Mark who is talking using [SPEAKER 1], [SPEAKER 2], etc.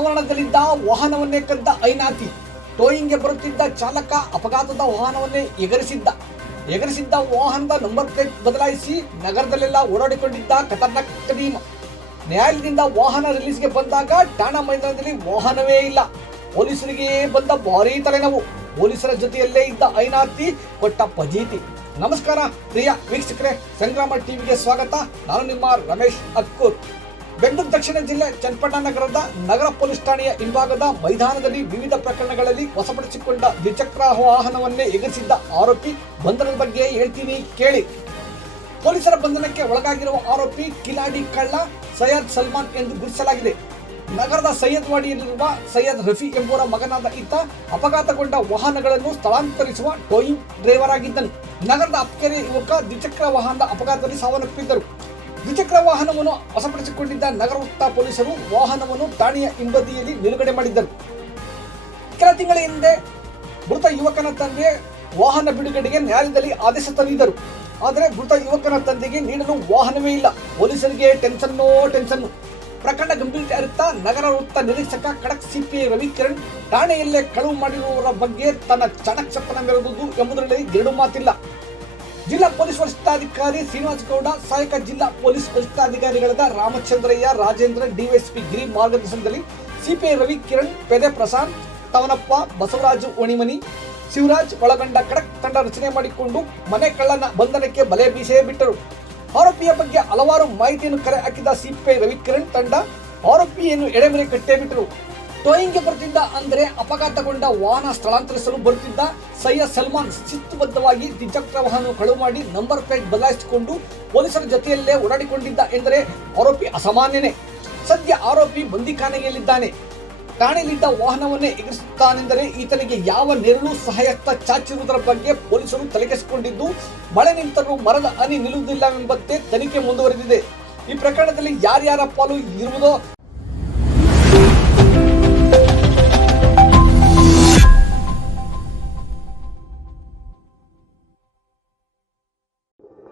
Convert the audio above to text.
[SPEAKER 1] ಆವರಣದಲ್ಲಿದ್ದ ವಾಹನವನ್ನೇ ಕದ್ದ ಐನಾತಿ. ಟೋಯಿಂಗ್ಗೆ ಬರುತ್ತಿದ್ದ ಚಾಲಕ ಅಪಘಾತದ ವಾಹನವನ್ನೇ ಎಗರಿಸಿದ್ದ. ಎಗರಿಸಿದ್ದ ವಾಹನದ ನಂಬರ್ ಪ್ಲೇಟ್ ಬದಲಾಯಿಸಿ ನಗರದಲ್ಲೆಲ್ಲ ಓಡಾಡಿಕೊಂಡಿದ್ದ ಖತರ್ನಾಕ್ ಕದೀಮ ನ್ಯಾಯಾಲಯದಿಂದ ವಾಹನ ರಿಲೀಸ್ಗೆ ಬಂದಾಗ ಠಾಣಾ ಮೈದಾನದಲ್ಲಿ ವಾಹನವೇ ಇಲ್ಲ. ಪೊಲೀಸರಿಗೆ ಬಂದ ಭಾರೀ ತಲೆನೋವು. ಪೊಲೀಸರ ಜೊತೆಯಲ್ಲೇ ಇದ್ದ ಐನಾತಿ ಕೊಟ್ಟ ಪಜೀತಿ. ನಮಸ್ಕಾರ, ಪ್ರಿಯ ವೀಕ್ಷಕರೇ, ಸಂಗ್ರಾಮ ಟಿವಿಗೆ ಸ್ವಾಗತ. ನಾನು ನಿಮ್ಮ ರಮೇಶ್ ಅಕ್ಕೂರ್. ಬೆಂಗಳೂರು ದಕ್ಷಿಣ ಜಿಲ್ಲೆ ಚನ್ನಪಟ್ಟಣ ನಗರದ ನಗರ ಪೊಲೀಸ್ ಠಾಣೆಯ ಹಿಂಭಾಗದ ಮೈದಾನದಲ್ಲಿ ವಿವಿಧ ಪ್ರಕರಣಗಳಲ್ಲಿ ವಶಪಡಿಸಿಕೊಂಡ ದ್ವಿಚಕ್ರ ವಾಹನವನ್ನೇ ಎಗರಿಸಿದ್ದ ಆರೋಪಿ ಬಂಧನದ ಬಗ್ಗೆ ಹೇಳ್ತೀನಿ ಕೇಳಿ. ಪೊಲೀಸರ ಬಂಧನಕ್ಕೆ ಒಳಗಾಗಿರುವ ಆರೋಪಿ ಕಿಲಾಡಿ ಕಳ್ಳ, ಸೈಯದ್ ಸಲ್ಮಾನ್ ಎಂದು ಗುರುತಿಸಲಾಗಿದೆ. ನಗರದ ಸೈಯದ್ ವಾಡಿಯಲ್ಲಿರುವ ಸೈಯದ್ ರಫಿ ಎಂಬುವರ ಮಗನಾದ ಈತ ಅಪಘಾತಗೊಂಡ ವಾಹನಗಳನ್ನು ಸ್ಥಳಾಂತರಿಸುವ ಟೋಯಿಂಗ್ ಡ್ರೈವರ್ ಆಗಿದ್ದನು. ನಗರದ ಅಪ್ಕೆರೆ ಯುವಕ ದ್ವಿಚಕ್ರ ವಾಹನದ ಅಪಘಾತದಲ್ಲಿ ಸಾವನ್ನಪ್ಪಿದ್ದರು. ದ್ವಿಚಕ್ರ ವಾಹನವನ್ನು ವಶಪಡಿಸಿಕೊಂಡಿದ್ದ ನಗರ ವೃತ್ತ ಪೊಲೀಸರು ವಾಹನವನ್ನು ಠಾಣೆಯ ಹಿಂಬದಿಯಲ್ಲಿ ನಿಲುಗಡೆ ಮಾಡಿದ್ದರು. ಕೆಲ ತಿಂಗಳ ಹಿಂದೆ ಮೃತ ಯುವಕನ ತಂದೆ ವಾಹನ ಬಿಡುಗಡೆಗೆ ನ್ಯಾಯಾಲಯದಲ್ಲಿ ಆದೇಶ ತಂದಿದ್ದರು ಆದರೆ ಮೃತ ಯುವಕನ ತಂದೆಗೆ ನೀಡಲು ವಾಹನವೇ ಇಲ್ಲ. ಪೊಲೀಸರಿಗೆ ಟೆನ್ಷನ್ನೋ ಟೆನ್ಷನ್ ಪ್ರಕರಣ ಗಂಭೀರತೆ ಅರಿತ ನಗರ ವೃತ್ತ ನಿರೀಕ್ಷಕ ಖಡಕ್ ಸಿಪಿಐ ರವಿಕಿರಣ್ ಠಾಣೆಯಲ್ಲೇ ಕಳುವು ಮಾಡಿರುವವರ ಬಗ್ಗೆ ತನ್ನ ಚಾಣಕ್ಷತನ ಮೆರೆದುದು ಎಂಬುದರಲ್ಲಿ ಎರಡು ಮಾತಿಲ್ಲ. ಜಿಲ್ಲಾ ಪೊಲೀಸ್ ವರಿಷ್ಠಾಧಿಕಾರಿ ಶ್ರೀನಿವಾಸ ಗೌಡ ಸಹಾಯಕ ಜಿಲ್ಲಾ ಪೊಲೀಸ್ ವರಿಷ್ಠಾಧಿಕಾರಿಗಳಾದ ರಾಮಚಂದ್ರಯ್ಯ, ರಾಜೇಂದ್ರ, ಡಿವೈಎಸ್ಪಿ ಗಿರಿ ಮಾರ್ಗದರ್ಶನದಲ್ಲಿ ಸಿಪಿಐ ರವಿ ಕಿರಣ್, ಪೆದೆ ಪ್ರಶಾಂತ್, ತವನಪ್ಪ, ಬಸವರಾಜು ಒಣಿಮನಿ, ಶಿವರಾಜ್ ಒಳಗೊಂಡ ಖಡಕ್ ತಂಡ ರಚನೆ ಮಾಡಿಕೊಂಡು ಮನೆ ಕಳ್ಳನ ಬಂಧನಕ್ಕೆ ಬಲೆ ಬೀಸೇ ಬಿಟ್ಟರು. ಆರೋಪಿಯ ಬಗ್ಗೆ ಹಲವಾರು ಮಾಹಿತಿಯನ್ನು ಕರೆ ಹಾಕಿದ ಸಿಪಿಐ ರವಿಕಿರಣ್ ತಂಡ ಆರೋಪಿಯನ್ನು ಎಡೆಮರೆ ಕಟ್ಟೇ ಬಿಟ್ಟರು ಟೋಯಿಂಗ್ಗೆ ಬರ್ತಿದ್ದ ಅಂದರೆ ಅಪಘಾತಗೊಂಡ ವಾಹನ ಸ್ಥಳಾಂತರಿಸಲು ಬರುತ್ತಿದ್ದ ಸೈಯದ್ ಸಲ್ಮಾನ್ ಶಿಸ್ತುಬದ್ಧವಾಗಿ ದ್ವಿಚಕ್ರ ವಾಹನ ಕಳುವು ಮಾಡಿ ನಂಬರ್ ಪ್ಲೇಟ್ ಬದಲಾಯಿಸಿಕೊಂಡು ಪೊಲೀಸರ ಜೊತೆಯಲ್ಲೇ ಓಡಾಡಿಕೊಂಡಿದ್ದ ಎಂದರೆ ಆರೋಪಿ ಅಸಾಮಾನ್ಯನೇ. ಸದ್ಯ ಆರೋಪಿ ಬಂದಿಖಾನೆಯಲ್ಲಿದ್ದಾನೆ. ಠಾಣೆಯಲ್ಲಿದ್ದ ವಾಹನವನ್ನೇ ಎಗರಿಸುತ್ತಾನೆಂದರೆ ಈತನಿಗೆ ಯಾವ ನೆರಳು ಸಹಾಯತ್ತ ಚಾಚಿರುವುದರ ಬಗ್ಗೆ ಪೊಲೀಸರು ತಲೆಕೆಸಿಕೊಂಡಿದ್ದು ಮಳೆ ನಿಂತರೂ ಮರದ ಹನಿ ನಿಲ್ಲುವುದಿಲ್ಲವೆಂಬಂತೆ ತನಿಖೆ ಮುಂದುವರೆದಿದೆ. ಈ ಪ್ರಕರಣದಲ್ಲಿ ಯಾರ್ಯಾರ ಪಾಲು ಇರುವುದೋ